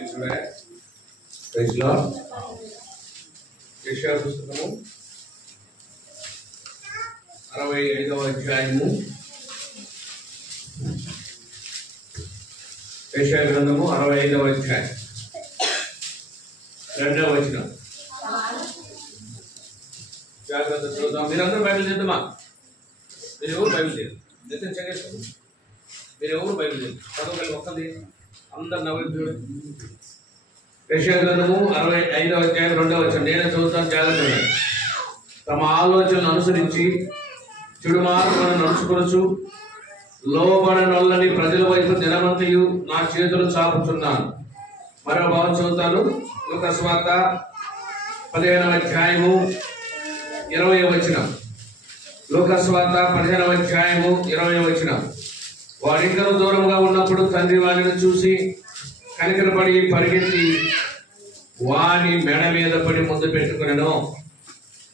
యెషయా పుస్తకము 65వ అధ్యాయము. యెషయా గ్రంథము 65వ అధ్యాయం 2వ వచనం. జాగ్రత్త చూద్దాం. మీరందరూ బైబిల్ చేద్దామా? మీరు ఎవరు బైబిల్ చేయరు? నితిన్ చెగేశ్వరు, మీరు ఎవరు బైబిల్ చేయరు? చదవగలి ఒక్కది అందరు నవ్వు చూడండి. యెషయా గ్రంథము 65వ అధ్యాయం 2వ వచనం. నేను చదువుతాను, జాగ్రత్తగా. తమ ఆలోచనలు అనుసరించి చెడు మార్గములను నడుచుకొనుచు లోబడనొల్లని ప్రజల వైపు దినమంతయు నా చేతులు చాపుచున్నాను. మరో భావం చదువుతాను. లూకా సువార్త 15వ అధ్యాయము 20వ వచనం. లూకా సువార్త 15వ అధ్యాయము 20వ వచనం. వాడింకను దూరంగా ఉన్నప్పుడు తండ్రి వాడిని చూసి కనికరపడి పరిగెత్తి వాని మెడ మీద పడి ముందు పెట్టుకునేను.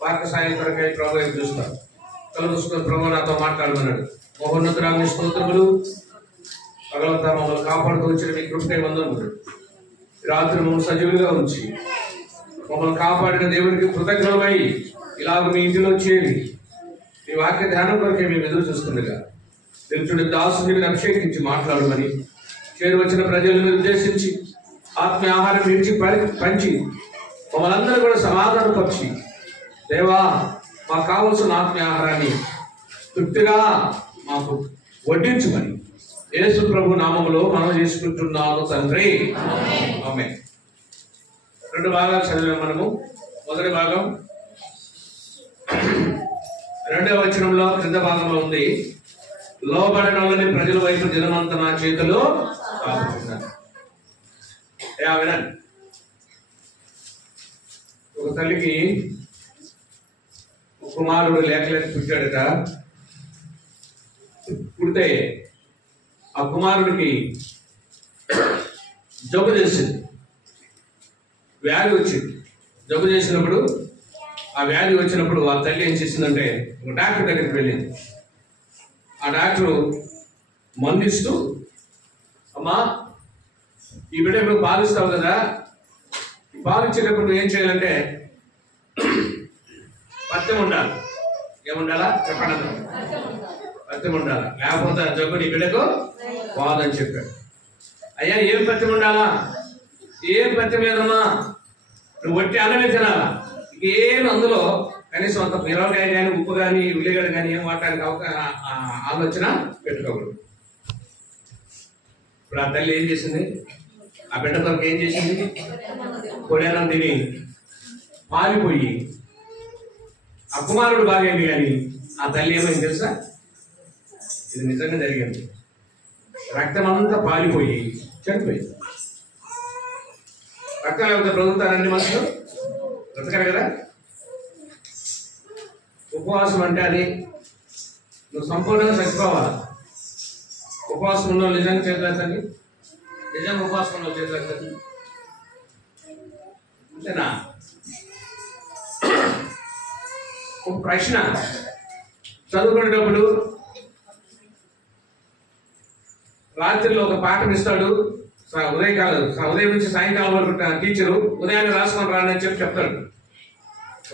వార్త సాయం కొరకై ప్రభు చూస్తారు. కలుసుకున్న ప్రభు నాతో మాట్లాడమన్నాడు. మహోన్నతురాన్ని స్తోత్రములు. భగవంతా మమ్మల్ని కాపాడుతూ వచ్చిన మీ కృపకై వందనములు. రాత్రి మమ్మల్ని సజీవులుగా ఉంచి మమ్మల్ని కాపాడిన దేవునికి కృతజ్ఞులమై ఇలాగ మీ ఇంటిలో చేరి మీ వాక్య ధ్యానం కొరకే మేము ఎదురు చూస్తుండగా నిల్చుని దాసుని అభిషేకించి మాట్లాడమని చేరి వచ్చిన ప్రజలను ఉద్దేశించి ఆత్మీయ ఆహారం ఇచ్చి పంచి మమ్మల్ని అందరూ కూడా సమాధానపరిచి దేవా మాకు కావలసిన ఆత్మీయ ఆహారాన్ని తృప్తిగా మాకు వడ్డించమని యేసు ప్రభు నామములో మనం చేసుకుంటున్నాము తండ్రి. ఆమేన్. 2 భాగాలు చదివాం మనము. మొదటి భాగం 2వ వచనంలో క్రింద భాగంలో ఉంది, లోబడనొల్లని ప్రజల వైపు దినమంతా నా చేతిలో చాపుచున్నాను. వినండి. ఒక తల్లికి కుమారుడు లేక పుట్టాడట. పుడితే ఆ కుమారుడికి జబ్బు చేసింది, వ్యాధి వచ్చింది. జబ్బు చేసినప్పుడు ఆ వ్యాధి వచ్చినప్పుడు ఆ తల్లి ఏం చేసిందంటే ఒక డాక్టర్ దగ్గరికి వెళ్ళింది. ఆ డాక్టరు మందిస్తూ, అమ్మా ఈ బిడ్డ ఇప్పుడు పాలిస్తావు కదా, ఈ పాలిచ్చేటప్పుడు నువ్వు ఏం చేయాలంటే పత్యం ఉండాలి. ఏముండాలా చెప్పండి? పత్యం ఉండాలా, లేకపోతే జబ్బు నీ బిడ్డకు పోదని చెప్పాడు. అయ్యా ఏం పత్యం ఉండాలా? ఏం పత్యం లేదమ్మా, నువ్వు వట్టి అన్నమే తినాలా, ఏం అందులో కనీసం అంత మిరవకాయ కానీ ఉప్పు కానీ ఉల్లిగడ్డ కానీ ఏం వాడటానికి ఆలోచన పెట్టుకోకూడదు. ఇప్పుడు ఆ తల్లి ఏం చేసింది? ఆ బిడ్డ కొరకు ఏం చేసింది? కొడేనం తిని పాలిపోయి ఆ కుమారుడు బాగైంది, కానీ ఆ తల్లి ఏమైంది తెలుసా? ఇది నిజంగా జరిగింది. రక్తం అంతా పాలిపోయి చనిపోయింది. రక్తం లేకపోతే బ్రతుకుతారండి మనుషులు? బ్రతకరు కదా. ఉపవాసం అంటే అది నువ్వు సంపూర్ణంగా చచ్చిపోవాలి. ఉపవాసం ఉన్న నిజంగా చేతులెత్తండి. నిజంగా ఉపవాసం ఉన్న చేతులెత్తండి. అంతేనా? ఒక ప్రశ్న, చదువుకునేటప్పుడు రాత్రిలో ఒక పాఠం ఇస్తాడు. ఉదయం నుంచి సాయంకాలం వరకు టీచరు ఉదయాన్నే రాసుకొని రానని చెప్పి చెప్తాడు.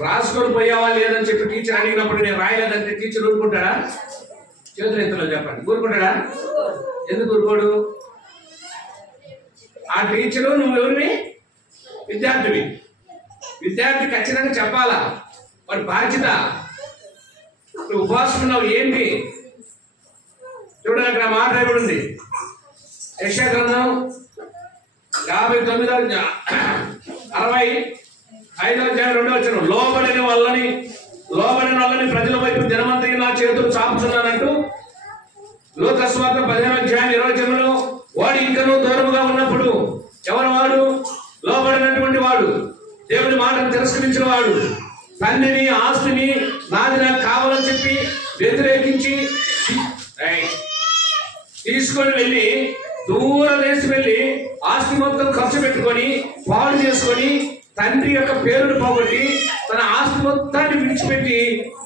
రాసుకొని పోయావా లేదని చెప్పి టీచర్ అడిగినప్పుడు నేను రాయలేదంటే టీచర్ ఊరుకుంటాడా? చేతులు ఎత్తులో చెప్పండి, ఊరుకుంటాడా? ఎందుకు ఊరుకోడు? ఆ టీచరు నువ్వు ఎవరివి? విద్యార్థివి. విద్యార్థి ఖచ్చితంగా చెప్పాలా, వాడి బాధ్యత. నువ్వు ఉపవాసం ఉన్నావు ఏంటి? చూడండి, అక్కడ మాట రాయబడి ఉంది. యెషయా గ్రంథం 59వ 65వ అధ్యాయం 2వ వచనం. లోబడని వాళ్ళని ప్రజల వైపు దినమంతయు నా చేతులు చాపుచున్నానంటూ లూకా సువార్త 15వ అధ్యాయం 20వ వచనంలో వాడు ఇంకనూ దూరముగా ఉన్నప్పుడు, ఎవరు వాడు? లోబడినటువంటి వాడు, దేవుని మాటను తిరస్కరించిన వాడు, తండ్రిని ఆస్తిని నాది నాకు కావాలని చెప్పి వ్యతిరేకించి తీసుకొని వెళ్ళి దూరం వేసి వెళ్ళి ఆస్తి మొత్తం ఖర్చు పెట్టుకొని పాడు చేసుకొని తండ్రి యొక్క పేరును పోగొట్టి తన ఆస్తి మొత్తాన్ని విడిచిపెట్టి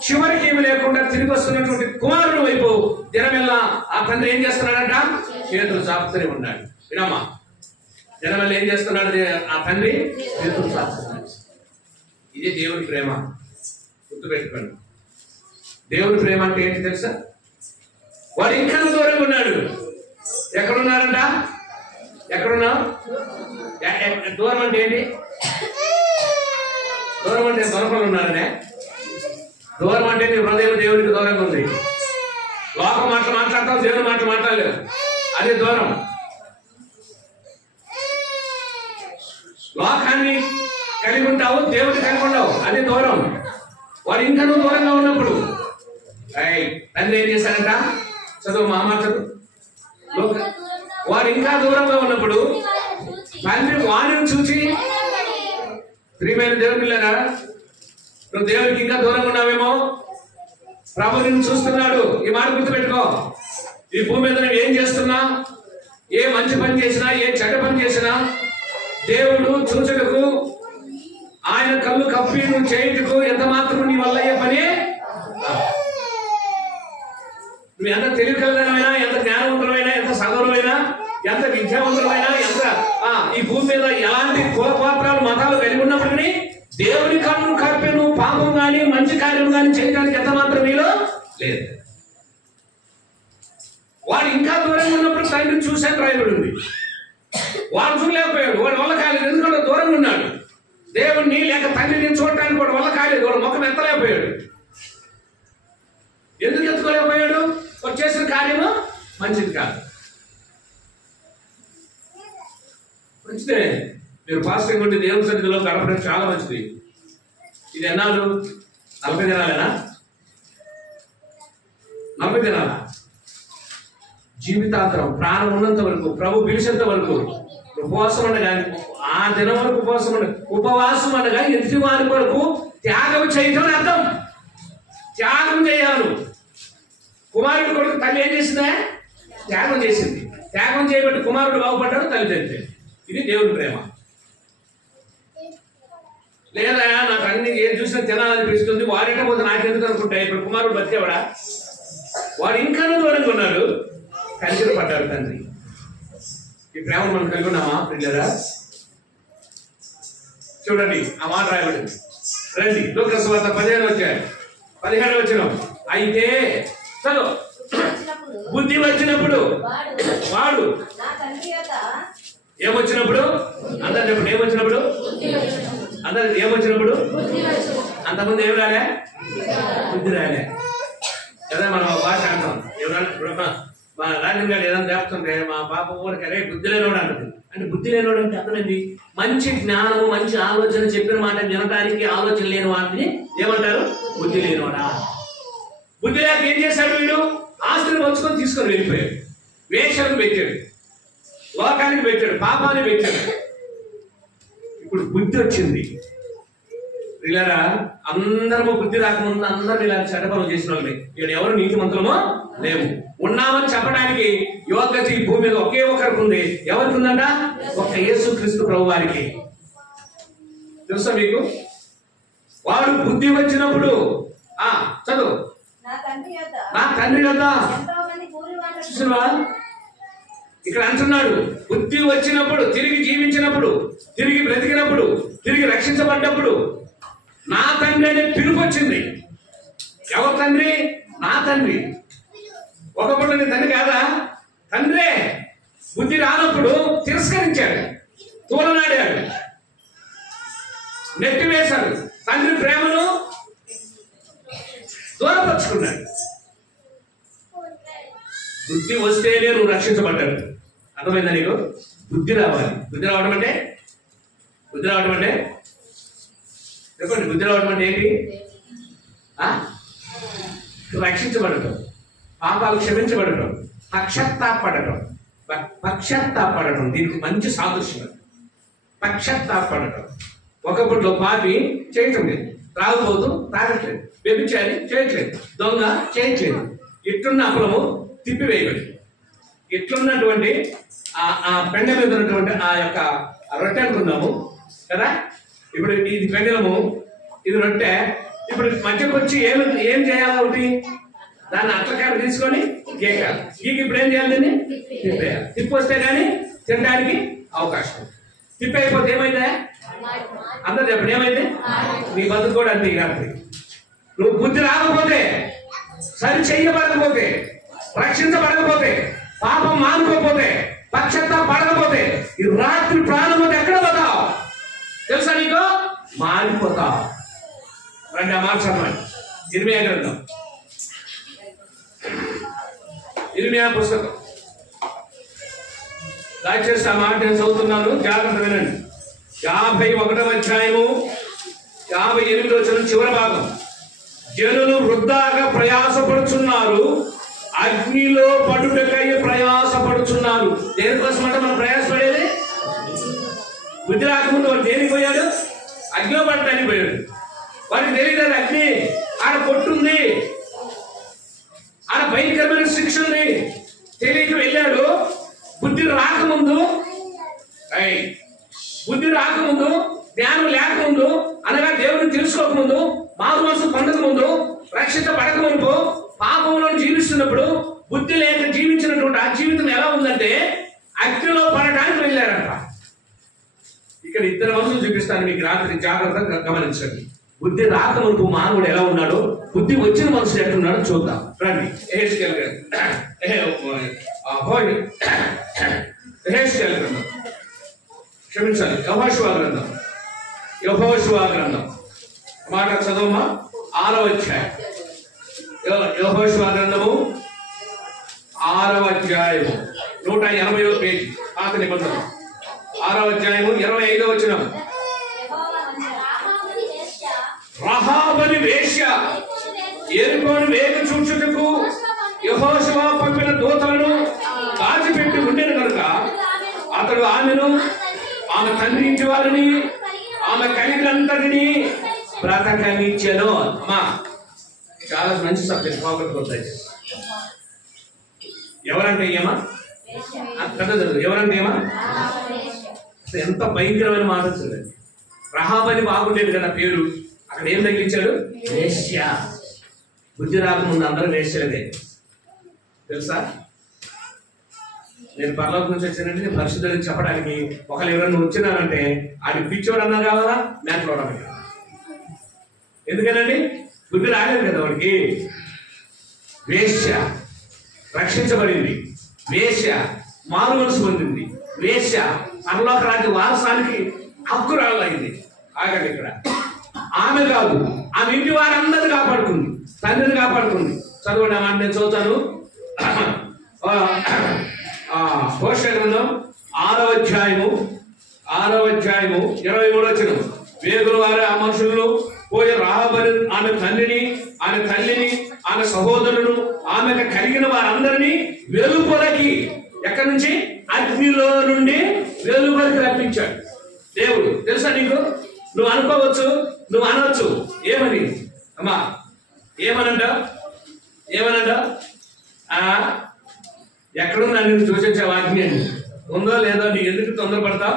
చివరికి ఏమి లేకుండా తిరిగి వస్తున్నటువంటి కుమారుడు వైపు దినమెల్లా ఆ తండ్రి ఏం చేస్తున్నాడంట? చేతులు చాపుతూనే ఉన్నాడు. వినమ్మా, జనం ఏం చేస్తున్నాడు ఆ తండ్రి ఇదే దేవుని ప్రేమ. గుర్తుపెట్టుకోండి, దేవుని ప్రేమ అంటే ఏంటి తెలుసా? వాడు ఇంకా దూరంగా ఉన్నాడు. ఎక్కడున్నాడంట? ఎక్కడున్నావు? దూరం అంటే ఏంటి? దూరం అంటే దూరంలో ఉన్నాడనే. దూరం అంటే నీ హృదయం దేవుడికి దూరంగా ఉంది. లోక మాటలు మాట్లాడతావు, దేవుని మాటలు మాట్లాడలేవు, అదే దూరం. లోకాన్ని కలిగి ఉంటావు, దేవుడిని కలిగి ఉండవు, అదే దూరం. వాడు ఇంకా నువ్వు దూరంగా ఉన్నప్పుడు తండ్రి ఏం చేశాడంట? చదువు మా మాట చదువు. వాడు ఇంకా దూరంగా ఉన్నప్పుడు తండ్రి వాడిని చూసి, ప్రియమైన దేవుని పిల్లరా, నువ్వు దేవుడికి ఇంకా దూరంగా ఉన్నావేమో, ప్రభు నిన్ను చూస్తున్నాడు. ఈ మాట గుర్తుపెట్టుకో. ఈ భూమి మీద నువ్వు ఏం చేస్తున్నా, ఏ మంచి పని చేసినా, ఏ చెడ్డ పని చేసినా, దేవుడు చూచుటకు, ఆయన కళ్ళు కప్పి నువ్వు చేయుటకు ఎంత మాత్రం నీ వల్ల అయ్యే పని. నువ్వు ఎంత తెలివికలమైనా, ఎంత జ్ఞానవంతులమైనా, ఎంత సగౌరవమైనా, ఎంత విద్యావంతులమైనా, ఎంత ఈ భూమి మీద ఎలాంటి కులపాత్రాలు మతాలు కలిగి ఉన్నప్పటికీ దేవుని కన్ను కప్పి నువ్వు పాపం కానీ మంచి కార్యం కానీ చేయడానికి ఎంత మాత్రం నీలో లేదు. వాడు ఇంకా దూరంగా ఉన్నప్పుడు తండ్రిని చూశాను రాయబడి ఉంది. వాడు చూడలేకపోయాడు, వాడి వల్ల కాలేదు, ఎందుకంటే దూరంగా ఉన్నాడు. దేవుడిని లేక తండ్రిని చూడటానికి వాడు వల్ల కాలేదు, వాడు ముఖం ఎత్తలేకపోయాడు. ఎందుకు ఎత్తుకోలేకపోయాడు? వాడు చేసిన కార్యము మంచిది కాదు. మంచిదే, మీరు పాస్టింగ్ ఉండి దేవుని సన్నిధిలో గడపడం చాలా మంచిది. ఇది ఎన్నాళ్ళు? 40 దినాలేనా? 40 దినాలా? జీవితాంతరం, ప్రాణం ఉన్నంత వరకు, ప్రభు పిలిచేంత వరకు ఉపవాసం అనగా, ఆ దినం వరకు ఉపవాసం అనగా ఎదుటి వారి వరకు త్యాగం చేయటం అర్థం. త్యాగం చేయాలి. కుమారుడు కొడుకు తల్లి ఏం చేసిందా? త్యాగం చేసింది. త్యాగం చేయబట్టి కుమారుడు బాగుపడ్డాడు, తల్లి చనిపోయింది. ఇది దేవుని ప్రేమ. లేదా నాకు అన్ని ఏం చూసినా తినాలనిపిస్తుంది, వాడేట పోతే నాకెందుకు అనుకుంటా. ఇప్పుడు కుమారుడు బతికేవాడా? వాడు ఇంకా దూరంగా ఉన్నాడు, కలిసి పడ్డాడు తండ్రి. ఈ ప్రేమ మనం కలిగి ఉన్నామా పిల్లరా? చూడండి, ఆ మాట రాయబడింది. రండి, లూకా సువార్త 17 వచ్చిన. అయితే చదువు. బుద్ధి వచ్చినప్పుడు వాడు ఏమొచ్చినప్పుడు? అందరు చెప్పండి, ఏమొచ్చినప్పుడు? అందరు ఏమొచ్చినప్పుడు? అంతకుముందు ఏం రాలే? బుద్ధి రాలే కదా. మనం భాష అంటాం. ఎవరన్నా మా రాజన్ గారు ఏదైనా చెప్తుంటే మా పాప ఊరికరే బుద్ధి లేనివాడు అంటుంది. అంటే బుద్ధి లేనివాడు అంటే అర్థమైంది, మంచి జ్ఞానము, మంచి ఆలోచన, చెప్పిన మాట వినటానికి ఆలోచన లేని వాటిని ఏమంటారు? బుద్ధి లేనివాడా. బుద్ధి లేక ఏం చేశాడు వీడు? ఆస్తులు పంచుకొని తీసుకొని వెళ్ళిపోయాడు. వేషాలకు పెట్టాడు, లోకానికి పెట్టాడు, పాపాన్ని పెట్టాడు. ఇప్పుడు బుద్ధి వచ్చింది. ఇలా అందరము బుద్ధి రాకముందు అందరూ ఇలా చెడ్డ పనులు చేసిన వాళ్ళని, ఇక్కడ ఎవరు నీతి మంత్రమో లేవు. ఉన్నామని చెప్పడానికి యోగ్యత ఈ భూమి మీద ఒకే ఒకరికి ఉంది. ఎవరికి ఉందంట? ఒక యేసుక్రీస్తు ప్రభు వారికి. తెలుసా మీకు? వాడు బుద్ధి వచ్చినప్పుడు చదువు. నా తండ్రి కదా చూసినవా? ఇక్కడ అంటున్నాడు, బుద్ధి వచ్చినప్పుడు, తిరిగి జీవించినప్పుడు, తిరిగి బ్రతికినప్పుడు, తిరిగి రక్షించబడ్డప్పుడు నా తండ్రి అనే పిలుపు వచ్చింది. ఎవరు తండ్రి? నా తండ్రి. ఒకప్పుడు నీ తండ్రి కాదా? తండ్రే. బుద్ధి రానప్పుడు తిరస్కరించాడు, తూలనాడాడు, నెట్టివేశాడు. తండ్రి ప్రేమను దూరపరుచుకున్నాడు. బుద్ధి వస్తేనే నువ్వు రక్షించబడ్డాడు. అర్థమైందా నీకు? బుద్ధి రావాలి. బుద్ధి రావడం అంటే చెప్పండి, బుద్ధి రావడం అంటే ఏంటి? రక్షించబడటం, పాపాలు క్షమించబడటం, పక్షత్తాపడటం. దీనికి మంచి సాదృశ్యం. పక్షత్తాపడటం. ఒకప్పుడు పాపి చేయటం లేదు, త్రాగుబోతు తాగట్లేదు, వ్యభిచారి చేయట్లేదు, దొంగ చేయట్లేదు. ఇట్లున్న అప్పులము తిప్పివేయబడి, ఇట్లున్నటువంటి ఆ పెండ మీద ఉన్నటువంటి ఆ యొక్క రొట్టె అనుకున్నాము కదా. ఇప్పుడు ఇది పెండలము, ఇది రొట్టె. ఇప్పుడు మధ్యకు వచ్చి ఏం చేయాలి? ఒకటి దాన్ని అట్లకాడ తీసుకొని గీకాలి. గీకి ఇప్పుడు ఏం చేయాలి? దీన్ని తిప్పేయాలి. తిప్పి వస్తే కానీ తినడానికి అవకాశం. తిప్పి అయిపోతే ఏమైందా? అందరు చెప్పండి ఏమైంది? నీ బతుకు కూడా అంతే. ఈ రాత్రి నువ్వు బుద్ధి రాకపోతే, సరి చెయ్యబడకపోతే, రక్షించబడకపోతే, పాపం మానుకోకపోతే, పక్షత్తా పడకపోతే, ఈ రాత్రి ప్రాణంలో ఎక్కడ పోతావు తెలుసా? నీకు మారిపోతావు. రండి ఆ మాట చదవండి. ఇర్మియా గ్రంథం, ఇర్మియా పుస్తకం. దయచేసి ఆ మాట నేను చదువుతున్నాను, జాగ్రత్త వినండి. 51వ అధ్యాయము 58వ వచనం చివరి భాగం. జనులు వృద్ధాగా ప్రయాసపడుచున్నారు, అగ్నిలో పడుటకై ప్రయాసపడుచున్నారు. దేనికోసం అంటే మనం ప్రయాసపడేది? బుద్ధి రాకముందు వాడు దేనికి పోయాడు? అగ్నిలో పడటానికి పోయాడు. వాడికి తెలియదు అది అగ్ని, ఆడ కొట్టుంది, ఆడ భయంకరమైన శిక్ష ఉంది, తెలియక వెళ్ళాడు. బుద్ధి రాకముందు, జ్ఞానం లేకముందు, అనగా దేవుడిని తెలుసుకోకముందు, మారు మనసు పొందకముందు, రక్షించబడక మునుపు పాపంలో జీవిస్తున్నప్పుడు బుద్ధి లేక జీవించినటువంటి ఆ జీవితం ఎలా ఉందంటే అగ్నిలో పడటానికి వెళ్ళారంట. ఇక్కడ ఇద్దరు మనుషులు చూపిస్తాను మీకు రాత్రి, జాగ్రత్తగా గమనించండి. బుద్ధి రాకమునుపు మానవుడు ఎలా ఉన్నాడో, బుద్ధి వచ్చిన మనుషులు ఎట్లున్నాడో చూద్దాం రండి. క్షమించాలి, యెహోషువ గ్రంథం మాట చదవమా. 6వ అధ్యాయం, యెహోషువ గ్రంథము 6వ అధ్యాయము 180వ పేజీ, పాత నిబంధన 6వ అధ్యాయము 25వ వచనం. రహాబని వేశ్య ఎరుకోని వేగు చూచుటకు యెహోషువ పంపిన దూతలను దాచిపెట్టి ఉండేది కనుక అతడు ఆమెను, ఆమె తండ్రి ఇంటి వారిని, ఆమె కలిగినంతటిని బ్రతకనిచ్చెను. అమ్మా చాలా మంచి సబ్జెక్ట్, పోగొట్టుకోతాయి. ఎవరంటే ఏమా? ఎవరంటే ఏమా? ఎంత భయంకరమైన మాట చూడండి. రహాబని బాగుండేది కదా పేరు, అక్కడ ఏం తగిలించాడు? వేశ్య. బుద్ధి రాకముందు అందరూ వేశ్యలదే తెలుసా? నేను పరలోకం నుంచి వచ్చానంటే నేను పరిశుద్ధులని చెప్పడానికి ఒకళ్ళు ఎవరన్నా వచ్చినారంటే అది పిచ్చోడు అన్నా కావాలా, మేకలోడ ఎందుకనండి? బుద్ధి రాలేదు కదా వాడికి. వేశ్య రక్షించబడింది, వేశ్య మారు మనసు పొందింది, వేశ్య పరలోక రాజ్య వారసానికి హక్కురాలైంది. ఆగండి, ఇక్కడ ఆమె కాదు, ఆమె ఇంటి వారందరిని కాపాడుకుంది, తండ్రిని కాపాడుకుంది. చదవండి అన్నమాట, నేను చదువుతాను. హోషేయ గ్రంథం 6వ అధ్యాయము 23వ వచనం. వేగుల వారు ఆ మనుషులను పోయి రహాబని, ఆమె తల్లిని, ఆమె సహోదరులను, ఆమెకు కలిగిన వారందరినీ వెలుపలకి, ఎక్కడి నుంచి? అగ్నిలో నుండి వెలుపలికి రప్పించాడు దేవుడు. తెలుసా నీకు? నువ్వు అనుకోవచ్చు, నువ్వు అనవచ్చు ఏమని? అమ్మా ఏమనంట? ఎక్కడున్నా నేను సూచించే వాక్యం అని ఉందో లేదో, నీకు ఎందుకు తొందరపడతావు?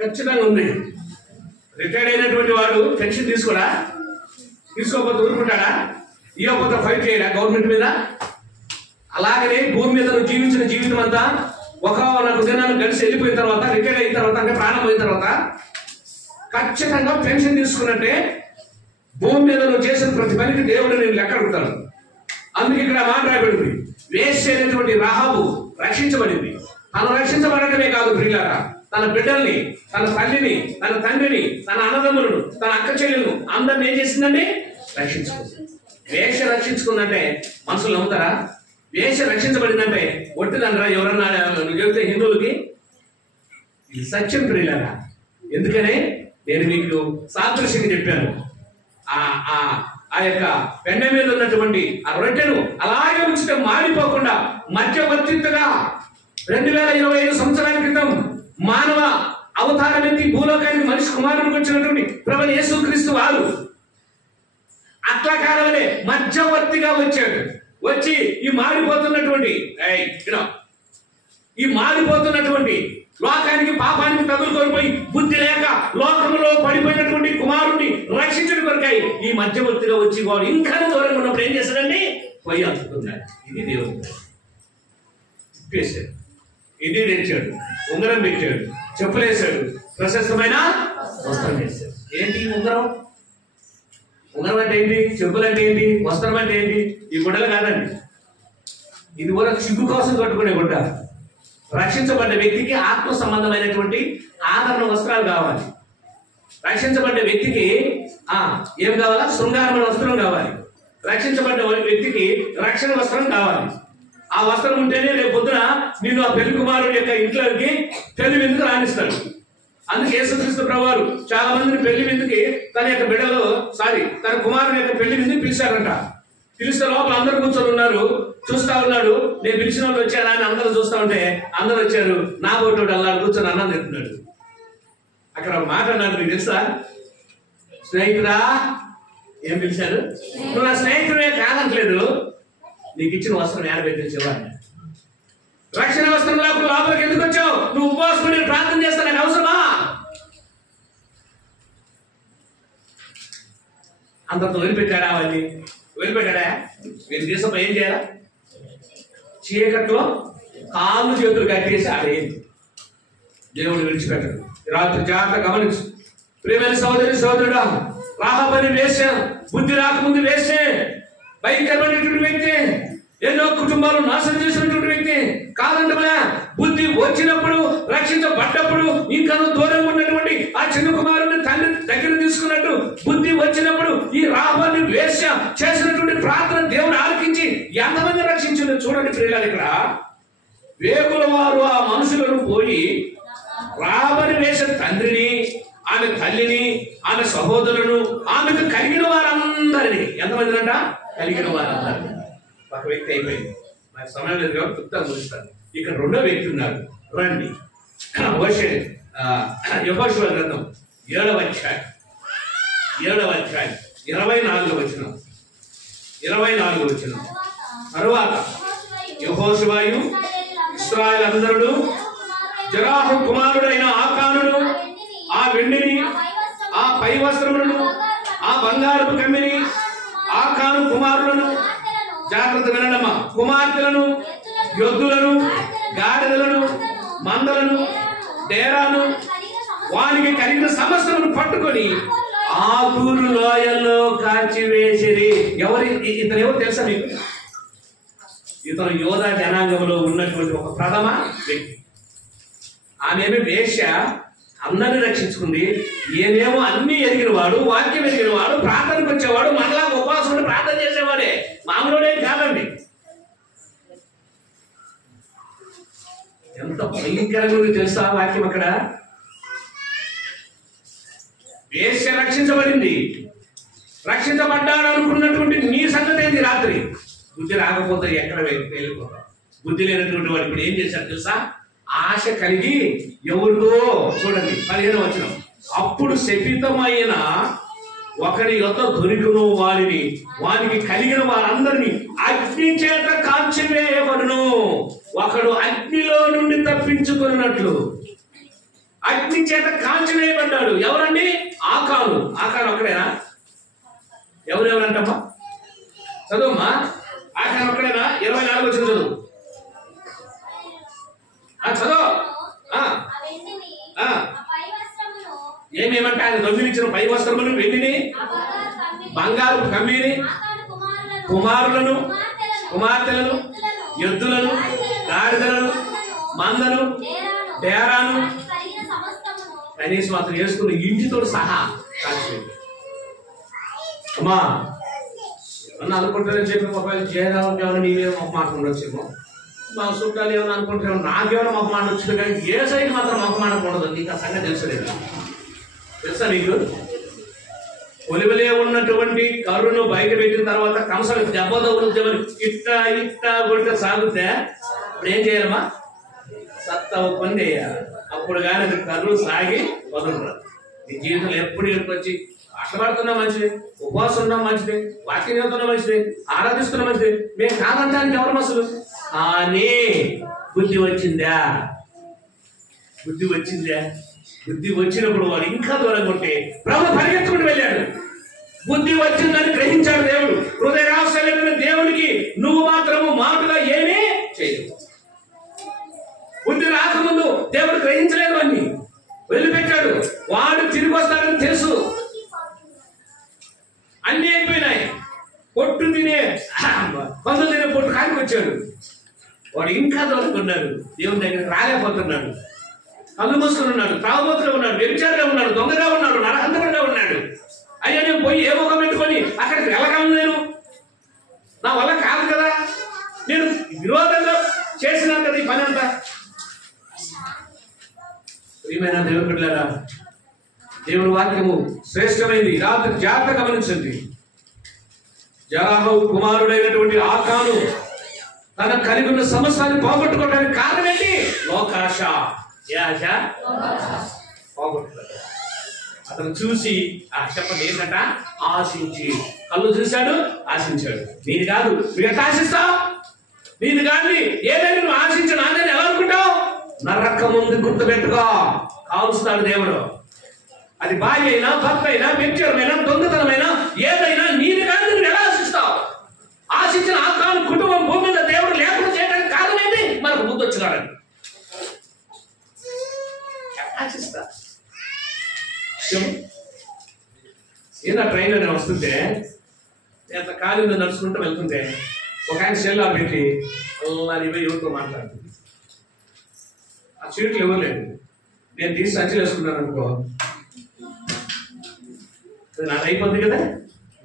ఖచ్చితంగా ఉంది. రిటైర్డ్ అయినటువంటి వాడు పెన్షన్ తీసుకోకపోతే ఊరుకుంటాడా? ఇవ్వకపోతే ఫైట్ చేయడా గవర్నమెంట్ మీద? అలాగనే భూమి మీద నువ్వు జీవించిన జీవితం అంతా నాకు దినాన్ని గడిచి వెళ్ళిపోయిన తర్వాత, రిటైర్డ్ అయిన తర్వాత, అంటే ప్రాణం పోయిన తర్వాత ఖచ్చితంగా పెన్షన్ తీసుకున్నట్టే భూమి మీద నువ్వు చేసిన ప్రతి పనికి దేవుడు నేను లెక్క అడుగుతాను. అందుకే ఇక్కడ మాట రాయబడింది, వేశ్య అయినటువంటి రహాబు రక్షించబడింది. తను రక్షించబడటమే కాదు ప్రియులారా, తన బిడ్డల్ని, తన తల్లిని, తన తండ్రిని, తన అన్నదమ్ములను, తన అక్క చెల్లెలను అందరిని ఏం చేసిందండి? రక్షించుకుంది. వేష రక్షించుకుందంటే మనుషులు నమ్ముతారా? వేష రక్షించబడిందంటే ఒట్టిదనరా ఎవరన్నా చెబితే హిందువులకి? ఇది సత్యం ప్రియులారా. ఎందుకనే నేను మీకు సాదృశ్యంగా చెప్పాను. ఆ యొక్క పెండ మీద ఉన్నటువంటి ఆ రొట్టెను అలాగే ఉంచితే మాడిపోకుండా మధ్యవర్తిత్తుగా 2025 సంవత్సరాల క్రితం మానవ అవతారం ఎత్తి భూలోకానికి మనిషి కుమారునికి వచ్చినటువంటి ప్రభువు యేసుక్రీస్తు వారు అట్లా కాలవలే మధ్యవర్తిగా వచ్చాడు. వచ్చి ఈ మారిపోతున్నటువంటి లోకానికి, పాపానికి తగులుకొనిపోయి బుద్ధి లేక లోకంలో పడిపోయినటువంటి కుమారుడిని రక్షించడం కొరకై ఈ మధ్యవర్తిగా వచ్చి వాడు ఇంకా దూరంగా ఉన్నప్పుడు ఏం చేశాడండి? పోయి అందుకున్నాడు. ఇది దేవుడు. ఇది తెచ్చాడు, ఉంగరం పెట్టాడు, చెప్పులు వేశాడు, ప్రశస్తమైన వస్త్రం వేశాడు. ఏంటి ఉంగరం? ఉంగరం అంటే ఏంటి? చెప్పులు అంటే ఏంటి? వస్త్రం అంటే ఏంటి? ఈ గుడ్డలు కాదండి. ఇది కూడా సిగ్గు కోసం కట్టుకునే గుడ్డ. రక్షించబడ్డ వ్యక్తికి ఆత్మ సంబంధమైనటువంటి ఆదరణ వస్త్రాలు కావాలి. రక్షించబడ్డ వ్యక్తికి ఏం కావాలా? శృంగారమైన వస్త్రం కావాలి. రక్షించబడ్డ వ్యక్తికి రక్షణ వస్త్రం కావాలి. ఆ వస్త్రం ఉంటేనే రేపు పొద్దున నిన్ను ఆ పెళ్లి కుమారుడు యొక్క ఇంట్లోకి పెళ్లి విందుకు రాణిస్తాడు. అందుకే యేసుక్రీస్తు ప్రభువారు చాలా మందిని పెళ్లి విందుకి తన కుమారుని యొక్క పెళ్లి విందుకు పిలిచారంట. పిలిస్తే లోపల అందరూ కూర్చొని ఉన్నారు, చూస్తా ఉన్నాడు. నేను పిలిచిన వాళ్ళు వచ్చారా అని అందరూ చూస్తా ఉంటే అందరూ వచ్చారు. నా బొట్టుడు అలా కూర్చొని అన్నం తింటున్నాడు. అక్కడ మాట అన్నాడు, మీకు తెలుసా? స్నేహితుడా, ఏం పిలిచాడు? నువ్వు నా స్నేహితుడే కాదంటలేదు, నీకు ఇచ్చిన వస్త్రం ఏడబెట్టించేవా? రక్షణ వస్త్రం లేకుండా లోపలికి ఎందుకు వచ్చావు? నువ్వు ఉపవాసం నేను ప్రార్థన చేస్తా, నాకు అవసరమా? అంతతో వదిలిపెట్టాడా? అవన్నీ వదిలిపెట్టాడా? మీరు దేశంలో ఏం చేయాలా? చీకట్లో కాళ్ళు చేతులు కట్టేసి ఆడేది. దేవుడు విడిచిపెట్టాడు. రాత్రి జాగ్రత్త గమనించు. ప్రియమైన సోదరి సోదరుడా, రాహబని వేసే, బుద్ధి రాకముందు వేసే భయంకరమైనటువంటి వ్యక్తి, ఎన్నో కుటుంబాలు నాశనం చేసినటువంటి వ్యక్తి కాదంటమా. బుద్ధి వచ్చినప్పుడు, రక్షించబడ్డప్పుడు, ఇంకా దూరంగా ఉన్నటువంటి ఆ చిన్న కుమారుని తండ్రి దగ్గర తీసుకున్నట్టు బుద్ధి వచ్చినప్పుడు ఈ రాహబని వేశ్య చేసినటువంటి ప్రార్థన దేవుడు ఆలకించి ఎంతమంది రక్షించిందో చూడండి ప్రియులారా. ఇక్కడ వేగుల వారు ఆ మనుషులను పోయి రాహబని వేసిన తండ్రిని, ఆమె తల్లిని, ఆమె సహోదరులను, ఆమెకు కలిగిన వారందరినీ, ఎంతమంది అంట? కలిగిన వారందరినీ. ఒక వ్యక్తి అయిపోయింది. నాకు సమయం లేదు కాబట్టి చెప్తాను, చూస్తాను. ఇక్కడ రెండో వ్యక్తి ఉన్నారు, రండి. యెహోషువ గ్రంథం 7వ అధ్యాయం 24వ వచనం. తరువాత యెహోషువయు ఇశ్రాయేలు అందరూ జరాహు కుమారుడైన ఆకానుడు ఆ వెండిని, ఆ పై వస్త్రములను, ఆ బంగారపు కమ్మిని, ఆకాను కుమారులను, జాగ్రత్త వినడమ్మా, కుమార్తెలను, యొద్దులను, గాడిదలను, మందలను, డేరాను, వానికి కలిగిన సమస్తమును పట్టుకొని ఆకూరు లోయల్లో కాల్చివేసిరి. ఇతను ఎవరు తెలుసా మీకు? ఇతను యోధా జనాంగంలో ఉన్నటువంటి ఒక ప్రథమ వ్యక్తి. ఆమె వేశ్య, అందరిని రక్షించుకుంది. ఈయనేమో అన్ని ఎరిగినవాడు, వాక్యం ఎరిగినవాడు, ప్రార్థనకు వచ్చేవాడు, మనలా ఉపవాసం ప్రార్థన చేసేవాడే, మామూలుడే కాదండి. ఎంత భయంకరంగా తెలుసా వాక్యం అక్కడ? వేశ్య రక్షించబడింది. రక్షించబడ్డాడు అనుకున్నటువంటి నీ సంగతి ఏంది? రాత్రి బుద్ధి రాకపోతే ఎక్కడ వెళ్ళిపోతాం. బుద్ధి లేనటువంటి వాడు ఇప్పుడు ఏం చేశారు తెలుసా? ఆశ కలిగి ఎవరికో, చూడండి 15వ వచనం, అప్పుడు శపితమైన ఒకరి యొక్క దొరికును వానికి కలిగిన వారందరినీ అగ్ని చేత కాల్చివేయబడును. ఒకడు అగ్నిలో నుండి తప్పించుకున్నట్లు అగ్ని చేత కాల్చివేయబడ్డాడు. ఎవరండి? ఆకాను. ఆకాను ఒక్కడేనా? ఎవరెవరంటమ్మా? చదువమ్మా. ఆకాను ఒక్కడేనా? 24వ వచనం చదువు. చదువు. ఏమేమంటే ఆయన దొంగిలించిన పై వస్త్రములు, వెండిని, బంగారు కమ్మిని, కుమారులను, కుమార్తెలను, ఎద్దులను, గాడిదలను, మందను, డేరాను, కనీసం అతను వేసుకున్న ఇంటితో సహా కాల్చివేయండి. అమ్మా ఏమన్నా అనుకుంటారని చెప్పి మొబైల్ చేయడానికి ఏమైనా నీవేమో ఒక మాట ఉండొచ్చేమో, మా చుట్టాలు ఏమైనా అనుకుంటారేమో, నాకేమైనా మొక్క మాట వచ్చింది, కానీ ఏ సైడ్ మాత్రం మొక్క మానకూడదు. నీకు ఆ సంగతి తెలుసలేదు. తెలుసా నీకు? ఒలివలే ఉన్నటువంటి కరును బయట పెట్టిన తర్వాత కంసాలు దెబ్బ తగులుతామని ఇట్ట కొడితే సాగుతే ఇప్పుడు ఏం చేయాలమ్మా? సత్తవ పని చేయాలి. అప్పుడు కానీ కర్రు సాగి వదలరాదు. నీ జీవితంలో ఎప్పుడు వచ్చి కష్టపడుతున్నా మంచిది, ఉపవాసం ఉన్నా మంచిది, వాక్యం చదువుతున్నా మంచిది, ఆరాధిస్తున్నా మంచిది. మేము కాదంటానికి ఎవరు అసలు? కానీ బుద్ధి వచ్చిందా? బుద్ధి వచ్చినప్పుడు వాడు ఇంకా దూరంగా ఉంటే ప్రభు పరిగెత్తుకుంటూ వెళ్ళాడు. బుద్ధి వచ్చిందని గ్రహించాడు దేవుడు. హృదయాశ్చర్యమైన దేవుడికి నువ్వు మాత్రము మాటగా ఏమీ చేయవు. బుద్ధి రాకముందు దేవుడు గ్రహించలేదు అన్ని. వదిలిపెట్టాడు. వాడు తిరిగి వస్తాడని తెలుసు. అన్ని అయిపోయినాయి. పొట్టు తినే కొందరు తినే పొట్టు కాడికి వచ్చాడు. వాడు ఇంకా దొరుకున్నాడు. దేవుని దగ్గర రాలేకపోతున్నాడు. కళ్ళు మూసుకుని ఉన్నాడు, తాగుబోతుగా ఉన్నాడు, వ్యభిచారిగా ఉన్నాడు, దొంగగా ఉన్నాడు, నరహంతకుడిగా ఉన్నాడు. అయ్యా నేను పోయి ఏ ముఖం పెట్టుకొని అక్కడికి వెళ్ళగలను? నేను నా వల్ల కాదు కదా. నేను విరోధంగా చేసినాను కదా ఈ పని అంతా. ప్రియమైన దేవుని బిడ్డలారా, దేవుని వాక్యము శ్రేష్టమైంది. రాత్రి జాగ్రత్త గమనించండి. జరాహు కుమారుడైనటువంటి ఆకాను తన కలిగి ఉన్న సమస్యని పోగొట్టుకోవడానికి కారణం ఏంటి? లోకాశ. ఏ ఆశ? పోగొట్టుకోవాలి. అతను చూసి చెప్పండి ఏంటంట? ఆశించి. కళ్ళు చూశాడు, ఆశించాడు. నీది కాదు, నువ్వు ఎట్లా ఆశిస్తావు? నీది కాదు. ఏదైనా నువ్వు ఆశించిన ఆందని ఎలా అనుకుంటావు? నరకం ముందు గుర్తుపెట్టుకో. కాలుస్తాడు దేవుడు. అది భార్య అయినా, భర్త అయినా, వ్యక్తిగతమైనా, దొంగతనమైనా ఏదైనా నీది కాదు, నువ్వు ఎలా ఆశిస్తావు? ఆశించిన ఆకాను కుటుంబం భూమి మీద దేవుడు లేకుండా చేయడానికి కారణమైంది మనకు ముందు వచ్చినాడని ఆశిస్తా. ఏదో ట్రైన్లో నేను వస్తుంటే, నేను ఖాళీ మీద నడుచుకుంటూ వెళ్తుంటే ఒక ఆయన సెల్లా పెట్టి అలా ఎవరితో మాట్లాడుతుంది. ఆ సీట్లు ఎవరు లేదు. నేను తీసి సంచులు వేసుకున్నాను అనుకో, నాది అయిపోద్ది కదా.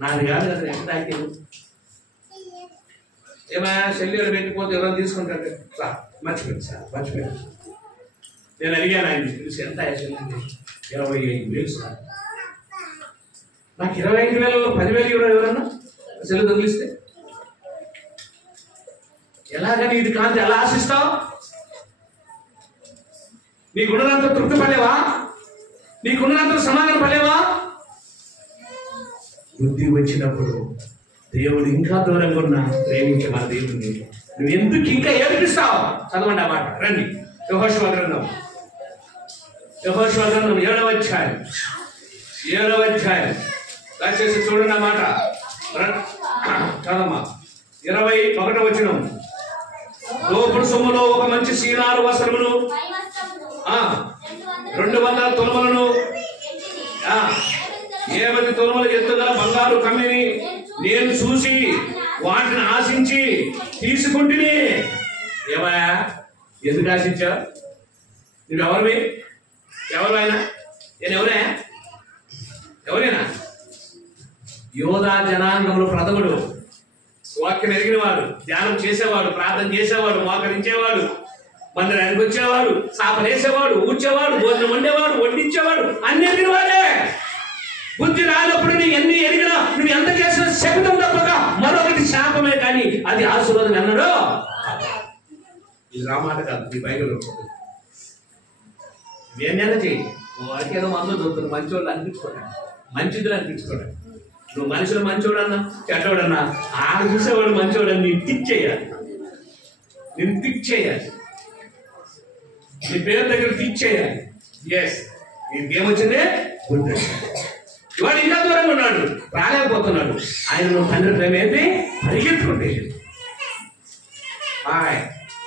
నాది కాదు కదా, ఎంత అయిపోయింది. ఏమైనా సెల్లు పెట్టిపోతే ఎవరైనా తీసుకుంటారు. మర్చిపోయింది సార్, మర్చిపోయాను. నేను అడిగాను ఆయన తెలిసి, ఎంత సెల్లు? 25,000 సార్. నాకు 25,000లో 10,000 ఇవ్వడం ఎవరన్నా సెల్లు తగిలిస్తే? ఎలాగని ఇది కాదు, ఎలా ఆశిస్తావు? నీకున్నంత తృప్తి పడలేవా? నీకున్నంత సమాధానం పడలేవా? బుద్ధి వచ్చినప్పుడు దేవుడు ఇంకా దూరంగా ఉన్నా ప్రేమించే మన దేవుడిని నువ్వు ఎందుకు ఇంకా ఏడిపిస్తావు? చదవండి ఆ మాట. రండి, యెహోషువ గ్రంథం 7వ అధ్యాయం. దయచేసి చూడండి ఆ మాట. చదమ్మా. 21వ వచనం. లోపుడు సొమ్ములో ఒక మంచి సీనారు వస్త్రమును, 200 తులములను, 70 తులముల ఎత్తుగల బంగారు కమ్మిని నేను చూసి వాటిని ఆశించి తీసుకుంటుని. ఏమయ్యా, ఎందుకు ఆశించా? నువ్వెవరివి? ఎవరు ఆయన? నేను ఎవరైనా యోధా జనాంగంలో ప్రథముడు. వాక్యం ఎరిగినవాడు, ధ్యానం చేసేవాడు, ప్రార్థన చేసేవాడు, మోకరించేవాడు, మందిరానికి వచ్చేవాడు, సాపలేసేవాడు, ఊడ్చేవాడు, భోజనం వండేవాడు, వడ్డించేవాడు, అన్ని ఎరిగినవాడే. బుద్ధి రానప్పుడు నీ ఎన్ని ఎరిగినా నువ్వు ఎంత చేసిన శబ్దం తప్పగా మరొకటి శాపమే, కానీ అది ఆశీర్వాదం అన్నాడు. ఇది రామాట కాదు, ఈ బైబిల్ నేనేనా చెయ్యి. వాడికి ఏదో మందు దొరుకుతుంది, మంచివాళ్ళు అనిపించుకోవడం, మంచిది అనిపించుకోవడం. నువ్వు మనుషులు మంచివాడన్నా చెడ్డవాడన్నా ఆడ చూసేవాడు మంచివాడని నేను టిక్ చేయాలి. నీ పేరు దగ్గర టిక్ చేయాలి. ఎస్, నీకేమొచ్చింది? బుద్ధి. వాడు ఇంకా దూరంగా ఉన్నాడు, రాలేకపోతున్నాడు. ఆయన నువ్వు తండ్రి ప్రేమ ఏంటి? పరిగెత్తుకుంటే.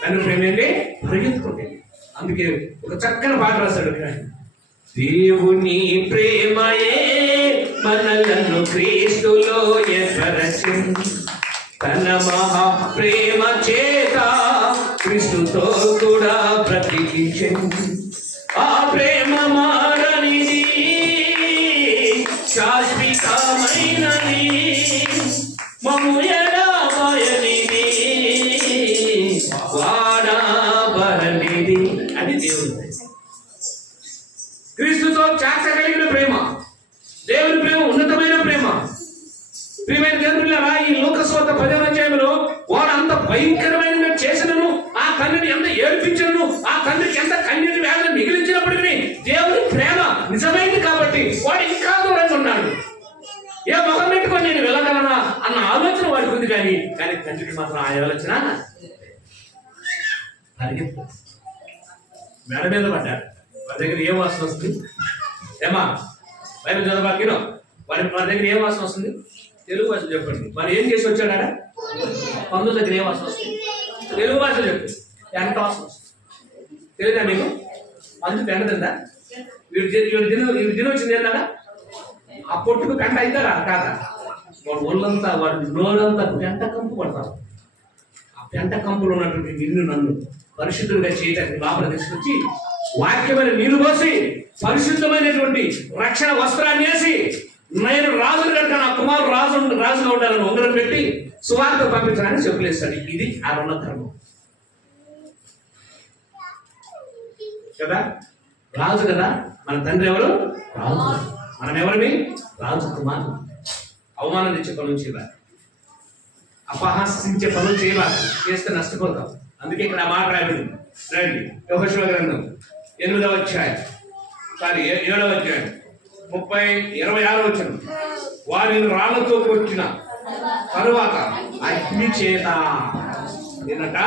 తండ్రి ప్రేమ ఏంటి? పరిగెత్తుకుంటే. అందుకే ఒక చక్కని పాట రాశాడు. దేవుని ప్రేమయే మనలను క్రీస్తులో ఏర్పరచింది, తన మహా ప్రేమ చేత క్రీస్తుతో కూడా బ్రతికించింది. ఆ ప్రేమ మారనిది, శాశ్వతమైనది, మమ్ము ఎడబాయనిది, వాడబడనిది. అది దేవుని క్రీస్తుతో చాచ కలిగిన ప్రేమ, దేవుని ప్రేమ ఉన్నతమైన ప్రేమ. ప్రియమైన దేవునిలారా, ఈ లోకస్వార్త 10వ అధ్యాయంలో వాడు అంత భయంకరమైన చేసినను, ఆ తండ్రిని ఎంత ఏడ్పించినను, ఆ తండ్రికి ఎంత కన్నీటి వేదన మిగిలించినప్పటికీ దేవుని ప్రేమ నిజమైంది కాబట్టి వాడు ఇంకా దూరంగా ఉన్నాడు. ఏ ముఖం పెట్టుకొని నేను వెళ్ళగలనా అన్న ఆలోచన వాడికి ఉంది, కానీ తండ్రికి మాత్రం ఆ ఆలోచన మెడ మీద పడ్డాడు. వారి దగ్గర ఏం వాసన వస్తుంది? ఏమా బైబిల్ చదవాకినో వారి దగ్గర ఏం వాసన వస్తుంది? తెలుగు భాష చెప్పండి. మరి ఏం చేసి వచ్చాడా? పందుల దగ్గర ఏం వాసన వస్తుంది? తెలుగు భాష చెప్పు. ఎంట వాసన వస్తుంది. తెలియదా మీకు? పందు పెండదా? వీడు వచ్చింది ఏంటన్నా ఆ పొట్టుకు పెంట అవుతారా కాదా? వాడు ఒళ్ళంతా వాడి నోరంతా పెంట కంపు పడతారు. ఆ పెంట కంపులో ఉన్నటువంటి నిన్ను నన్ను పరిశుద్ధులుగా చేయడానికి లోపల తీసుకొచ్చి వాక్యమైన నీరు పోసి పరిశుద్ధమైనటువంటి రక్షణ వస్త్రాన్ని వేసి నేను రాజులు కనుక నా కుమారుడు రాజుగా ఉండాలని ఉంగరం పెట్టి సువార్త పంపించడానికి చెప్పులేస్తాడు. ఇది ఆ ఉన్న ధర్మం కదా. రాజు కదా, మన తండ్రి ఎవరు? రాజు. మనం ఎవరిని? రాజు కుమారుడు. అవమానం తెచ్చే పనులు చేయాలి, అపహాసించే పనులు చేయాలి, చేస్తే నష్టపోతాం. అందుకే ఇక్కడ మాట రాయబడింది. రండి యెహోషువ గ్రంథం 8వ అధ్యాయం 7వ అధ్యాయం 26వ వచనం. వారిని రాళ్లతో కొట్టిన తరువాత అగ్ని చేత ఏంటంట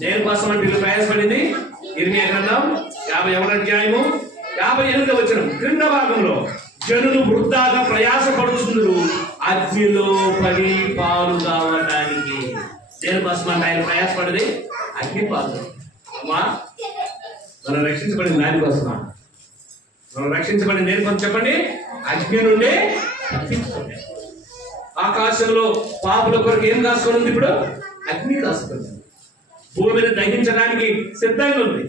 దేనికోసం అంటే వీళ్ళు ప్రయాసపడింది. ఇర్మియా గ్రంథం 51వ అధ్యాయము 58వ వచనం క్రింద భాగంలో జనులు వృద్ధాగా ప్రయాసపడుతున్నారు అగ్నిలో పడి పాలు కావడానికి. దేనికోసం అంటే ఆయన ప్రయాసపడింది అగ్ని పాలు. అమ్మా మనం రక్షించబడింది దానికోసమా? మనం రక్షించబడింది దేనికోసం చెప్పండి? అగ్ని నుండి తప్పించుకోండి. ఆకాశంలో పాపుల కొరకు ఏం కాసుకొని ఉంది? ఇప్పుడు అగ్ని కాసుకుంది. భూమిని దహించడానికి సిద్ధంగా ఉంది.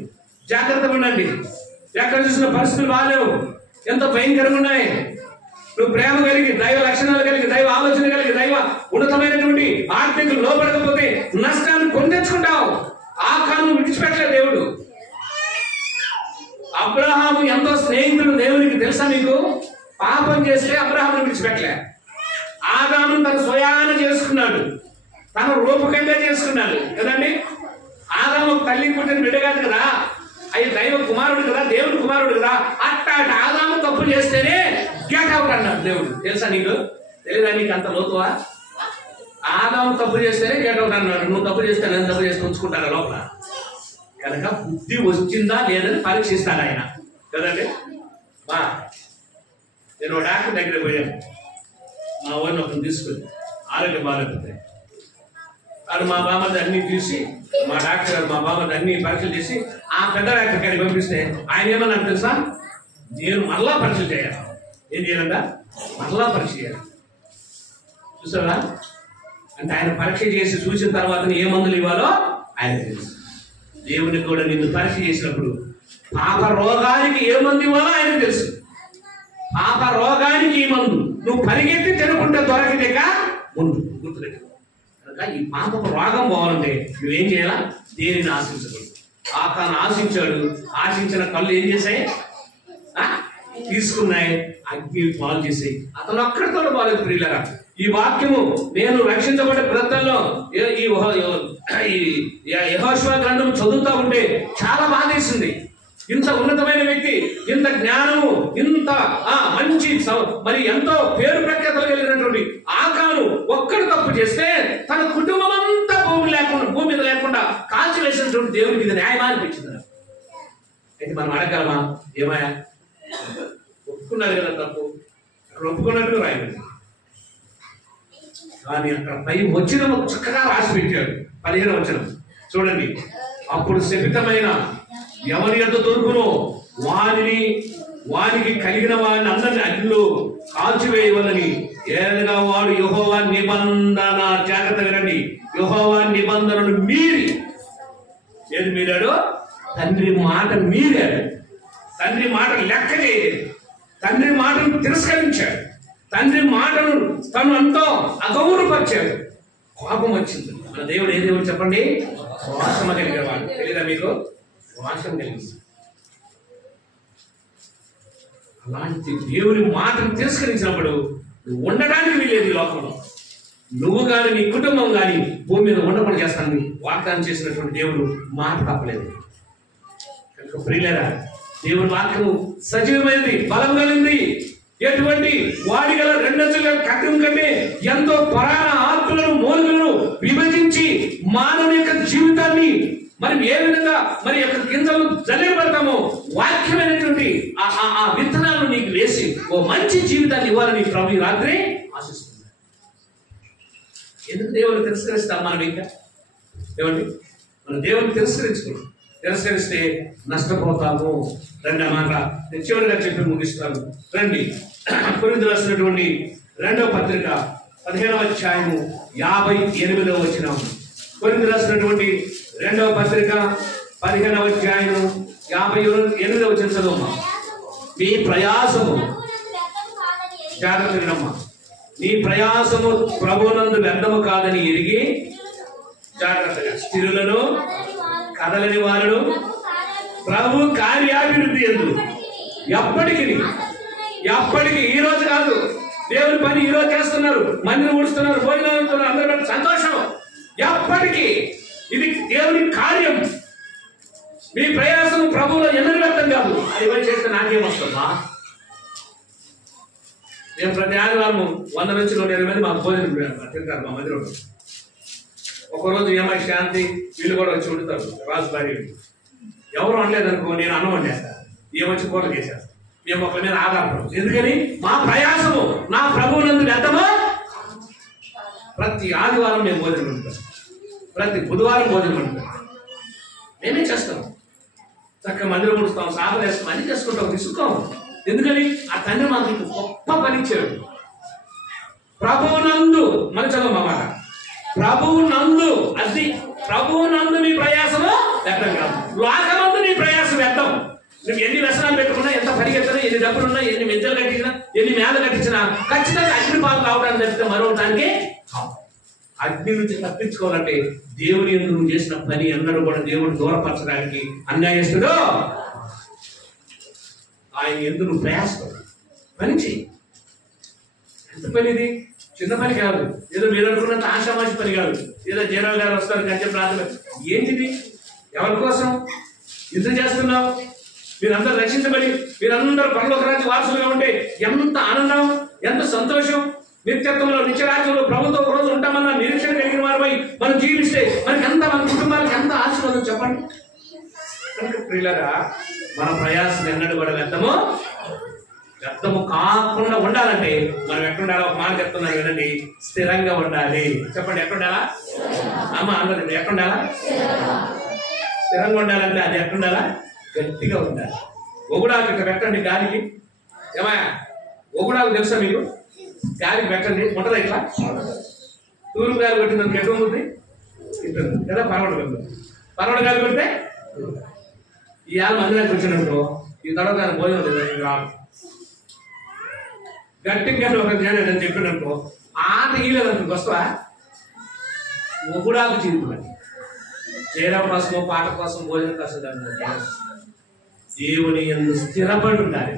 జాగ్రత్తగా ఉండండి. ఎక్కడ చూసిన పరిస్థితులు బాగాలేవు, ఎంతో భయంకరంగా ఉన్నాయి. నువ్వు ప్రేమ కలిగి, దైవ లక్షణాలు కలిగి, దైవ ఆలోచన కలిగి, దైవ ఉన్నతమైనటువంటి ఆజ్ఞకు లోపడకపోతే నష్టాన్ని పొందించుకుంటావు. ఆ కాను విడిచిపెట్టలేదు దేవుడు. అబ్రహాము ఎంతో స్నేహితుడు దేవునికి తెలుసా మీకు? పాపం చేస్తే అబ్రహామును విడిచిపెట్టలే. ఆదాము తన స్వయాన చేసుకున్నాడు, తన రూపకంగా చేసుకున్నాడు కదండి. ఆదాము తల్లి పుట్టిన బిడ్డ కాదు కదా, అవి దైవ కుమారుడు కదా, దేవుడి కుమారుడు కదా. అట్టాటి ఆదాము తప్పు చేస్తేనే గెట్ అవుట్ అన్నాడు దేవుడు. తెలుసా నీకు? తెలియదా నీకు? అంత లోతువా? ఆదాము తప్పు చేస్తేనే గెట్ అవుట్ అన్నాడు. నువ్వు తప్పు చేస్తే నేను తప్పు చేసి ఉంచుకుంటాను లోపల. కనుక బుద్ధి వచ్చిందా లేదని పరీక్షిస్తాడు ఆయన కదండి. నేను డాక్టర్ దగ్గర పోయాను, మా ఊరిని ఒకరిని తీసుకుని ఆరోగ్యం బాగాలేకపోతే వాడు మా బామ్మది అన్ని చూసి, మా డాక్టర్ గారు మా బామ్మది అన్ని పరీక్షలు చేసి ఆ పెద్ద డాక్టర్ గారికి పంపిస్తే ఆయన ఏమన్నా తెలుసా? నేను మళ్ళా పరీక్షలు చేయాలి. ఏం చేయాలంట? మళ్ళా పరీక్ష చేయాలి. చూసారా? అంటే ఆయన పరీక్ష చేసి చూసిన తర్వాత ఏ మందులు ఇవ్వాలో ఆయన తెలుసు. దేవుని కూడా నిన్ను పరీక్ష చేసినప్పుడు పాప రోగానికి ఏ మందు ఇవ్వాలో ఆయన తెలుసు. పాప రోగానికి ఈ మందు నువ్వు పరిగెత్తి తినకుంటే దొరకదేక ముందు గుర్తుపెట్టు. కనుక ఈ పాపకు రోగం పోవాలంటే నువ్వేం చేయాలా? దేనిని ఆశించకూడదు. ఆకాను ఆశించాడు, ఆశించిన కళ్ళు ఏం చేశాయి? తీసుకున్నాయి, అగ్ని పాలు చేసాయి. అతను ఒక్కడితో బాలేదు. ప్రియులరా, ఈ వాక్యము నేను రక్షించబడే ప్రజల్లో ఈ యెహోషువ గ్రంథం చదువుతా ఉంటే చాలా బాధేసింది. ఇంత ఉన్నతమైన వ్యక్తి, ఇంత జ్ఞానము, ఇంత మంచి మరి ఎంతో పేరు ప్రఖ్యాతలు కలిగినటువంటి ఆకాను ఒక్కడు తప్పు చేస్తే తన కుటుంబం అంతా భూమి మీద లేకుండా కాల్చి వేసినటువంటి దేవునికి ఇది న్యాయమా అనిపించింది. అయితే మనం అడగలమా? ఏమయ్యా ఒప్పుకున్నారు కదా తప్పు, అక్కడ ఒప్పుకున్నట్టు రాయలేదు. కానీ అక్కడ పై వచ్చిన చక్కగా రాసి పెట్టాడు. 15వ వచనం చూడండి. అప్పుడు శపితమైన ఎవరి యొద్ద దొరుకునో వానికి కలిగిన వాడిని అందరిని అగ్నిలో కాల్చివేయవలని ఏదైనా వాడు యెహోవా నిబంధన, జాగ్రత్త వినండి, యెహోవా నిబంధనను మీరి ఏది మీరాడు? తండ్రి మాట మీరాడు. తండ్రి మాట లెక్క చేయలేదు. తండ్రి మాటను తిరస్కరించాడు. తండ్రి మాటను తను అంతో అగౌరవపరిచాడు. కోపం వచ్చింది. మన దేవుడు ఏ దేవుడు చెప్పండి? వాసన కలిగిన వాడు. తెలియదా మీకు? వాసన కలిగింది. అలాంటి దేవుని మాటను తిరస్కరించినప్పుడు నువ్వు ఉండడానికి వీలేదు ఈ లోకంలో. నువ్వు కానీ నీ కుటుంబం కానీ భూమి మీద ఉండకుండా చేస్తానని వాగ్దానం చేసినటువంటి దేవుడు మాట తప్పలేదు. కనుక ప్రియులారా, దేవుని వాక్యము సజీవమైనది, బలం కలిగింది. ఎటువంటి వాడి గల రెండంచుల ఖడ్గం కంటే ఎంతో పరాణ ఆత్మలను, మూలుగులను విభజించి మానవుని యొక్క జీవితాన్ని మరి ఏ విధంగా మరి యొక్క గింజలు జల్లెడబడతామో వాక్యమైనటువంటి ఆ విత్తనాలను నీకు వేసి ఓ మంచి జీవితాన్ని ఇవ్వాలని ప్రభు రాత్రి ఆశిస్తుంది. ఎందుకు దేవుని తిరస్కరిస్తాం మనం? ఇంకా ఏమండి, మన దేవుని తిరస్కరించుకున్నాం. తిరస్కరిస్తే నష్టపోతాము. రెండో మాట నేను చివరిగా చెప్పి ముగిస్తాను. రండి, కొరింథీయులకు రాసినటువంటి 2వ పత్రిక 15వ అధ్యాయము 58వ వచనం. కొరింథీయులకు రాసినటువంటి 2వ పత్రిక 15వ అధ్యాయము 58వ వచనం చదువుమా. మీ ప్రయాసము, జాగ్రత్త వినమ్మా, నీ ప్రయాసము ప్రభువునందు వ్యర్థము కాదని ఎరిగి జాగ్రత్తగా స్థిరులను కదలని వారును ప్రభు కార్యాభివృద్ధి ఎందు ఎప్పటికీ ఈ రోజు కాదు, దేవుని పని ఈ రోజు చేస్తున్నారు, మందిని ఊడుస్తున్నారు, భోజనాలు అంటున్నారు, అందరూ సంతోషం. ఎప్పటికీ ఇది దేవుని కార్యం. మీ ప్రయాసం ప్రభువులో ఎన్నడూ వ్యర్థం కాదు. అది ఇవన్నీ చేస్తే నాకేమొస్తుందా? మేము ప్రతి ఆదివారం 100 నుంచి 120 మంది మాకు భోజనం తింటారు మా మందిలో. ఒకరోజు ఏమై శాంతి వీళ్ళు కూడా వచ్చి వండుతారు, రాజుబారి ఎవరు అనలేదనుకో నేను అన్నం వండేస్తాను, ఏమొచ్చి కూరలు చేసేస్తాను. మేము ఒకరి మీద ఆధారపడము. ఎందుకని మా ప్రయాసము నా ప్రభువునందు వ్యర్థమా. ప్రతి ఆదివారం మేము భోజనం వండుతాం, ప్రతి బుధవారం భోజనం వండుతాం. మేమే చేస్తాం, చక్కగా మందిరం ముడుస్తాం, సాధన చేస్తాం, అన్ని చేసుకుంటాం, విసుక్కోం. ఎందుకని ఆ తండ్రి మాకు గొప్ప పని ఇచ్చాడు. ప్రభువునందు మన చదువు మాట, ప్రభువునందు, అది ప్రభువునందు మీ ప్రయాసము వ్యర్థం కాదు. లోకమందు నీ ప్రయాసం వ్యర్థం. నువ్వు ఎన్ని వ్యసనాలు పెట్టుకున్నా, ఎంత పరిగెత్తినా, ఎన్ని డబ్బులున్నా, ఎన్ని మెద్దలు కట్టించినా, ఎన్ని మేళ కట్టించినా ఖచ్చితంగా అగ్ని పాలు కావడానికి తప్పితే మరొకటానికి అగ్ని నుంచి తప్పించుకోవాలంటే దేవుని యందు నువ్వు చేసిన పని ఎన్నడూ కూడా దేవుడిని దూరపరచడానికి అన్యాయస్తుడు. ఆయన యందు నువ్వు ప్రయాసపడు, పని చెయ్యి. ఎంత పని ఇది? చిన్న పని కాదు, ఏదో మీరు అనుకున్నంత ఆశామాషి పని కాదు. ఏదో జయరావు గారు వస్తారు కంచె ప్రార్థన. ఏంటిది? ఎవరి కోసం యుద్ధం చేస్తున్నావు? మీరందరూ రక్షించబడి మీరందరూ పరలోక రాజ్య వారసులుగా ఉంటే ఎంత ఆనందం, ఎంత సంతోషం. నిత్యత్వంలో, నిత్యరాజ్యంలో ప్రభుత్వం ఒక రోజు ఉంటామన్న నిరీక్షణ కలిగిన వారిపై మనం జీవిస్తే మనకి ఎంత, మన కుటుంబానికి ఎంత ఆశీర్వాదం చెప్పండి. కనుక ప్రియులారా, మన ప్రయాసం ఎన్నడూ కూడా వ్యర్థము కాకుండా ఉండాలంటే మనం ఎక్కడుండాలో ఒక మాట చెప్తున్నారు వినండి, స్థిరంగా ఉండాలి. చెప్పండి, ఎక్కడుండాలా? అమ్మా అందరండి, ఎక్కడుండాలా? స్థిరంగా ఉండాలంటే అది ఎక్కడుండాలా? గట్టిగా ఉండాలి. ఒగుడాకు ఇక్కడ పెట్టండి గాలికి. ఏమయ్యా, ఒగుడాకు తెలుసా మీకు? గాలికి పెట్టండి, ఉంటుందా ఇట్లా? తూర్పు గాలి పెట్టిందని ఎక్కడ ఉంటుంది? ఇట్టుంది కదా. పరవడ గాలి పెడితే ఈ ఆలు మందిరానికి వచ్చినప్పుడు ఈ తర్వాత భోజనం లేదు, రాదు. గట్టిగా ఒక చేయలేదని చెప్పినప్పుడు ఆట గీలేదనుకో వస్తావా? ఒగుడాకు చీరుకున్నాడు. చేయడం కోసమో పాట కోసం భోజనం కోసం దేవుని యందు స్థిరపడి ఉండాలి.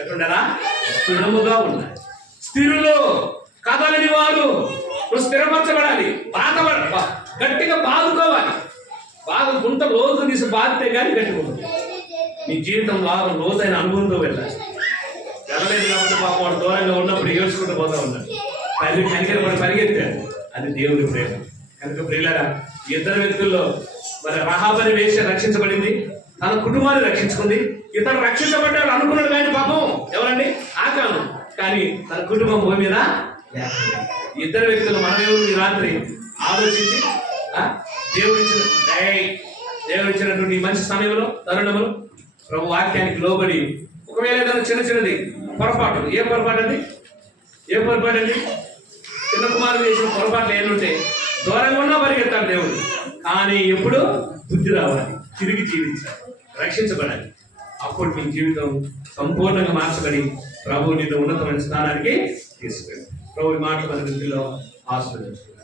ఎట్లుండాలా? స్థిరముగా ఉండాలి. స్థిరులు కదలని వారు. నువ్వు స్థిరపరచబడాలి, గట్టిగా బాదుకోవాలి. బాగా గుంట లోతుకు తీసి బాధితే కానీ గట్టిగా ఉంటుంది. నీ జీవితం బాగా లోతైన అనుభవంతో వెళ్ళాలి. వెళ్ళలేదు కాబట్టి పాపం వాడు దూరంగా ఉన్నప్పుడు ఏడ్చుకుంటూ పోతా ఉన్నాడు. తల్లి కనికర వాడు పరిగెత్తాడు. అది దేవుని ప్రేమ. కనుక ప్రియులారా, ఇద్దరు వ్యక్తుల్లో మరి రహాబని వేసి రక్షించబడింది, తన కుటుంబాన్ని రక్షించుకుంది. ఇతను రక్షించబడ్డాడు అనుకున్నాడు కానీ పాపం ఎవరండి? ఆకాను. కానీ తన కుటుంబం భూమి మీద. ఇద్దరు వ్యక్తులు మనమేమో ఈ రాత్రి ఆలోచించి దేవుడిచ్చినటువంటి మంచి సమయంలో, తరుణములు ప్రభు వాక్యానికి లోబడి ఒకవేళ ఏదైనా చిన్నది పొరపాటు, ఏ పొరపాటు అండి? చిన్న కుమారుడు చేసిన పొరపాట్లు ఏమంటే దూరంగా ఉన్నా పరిగెత్తాలి దేవుడు. కానీ ఎప్పుడు బుద్ధి రావాలి, తిరిగి జీవించాలి, రక్షించబడాలి. అప్పుడు నీ జీవితం సంపూర్ణంగా మార్చబడి ప్రభు నీతో ఉన్నతమైన స్థానానికి తీసుకెళ్ళి ప్రభు మాటల మన వృద్ధిలో ఆస్వాదించుకుంటాం.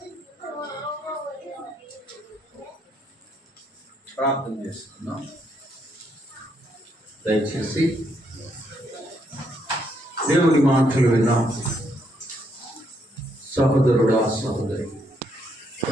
ప్రార్థన చేసుకుందాం. దయచేసి దేవుని మాటలు విన్నాం. సహోదరుడా, సహోదరి,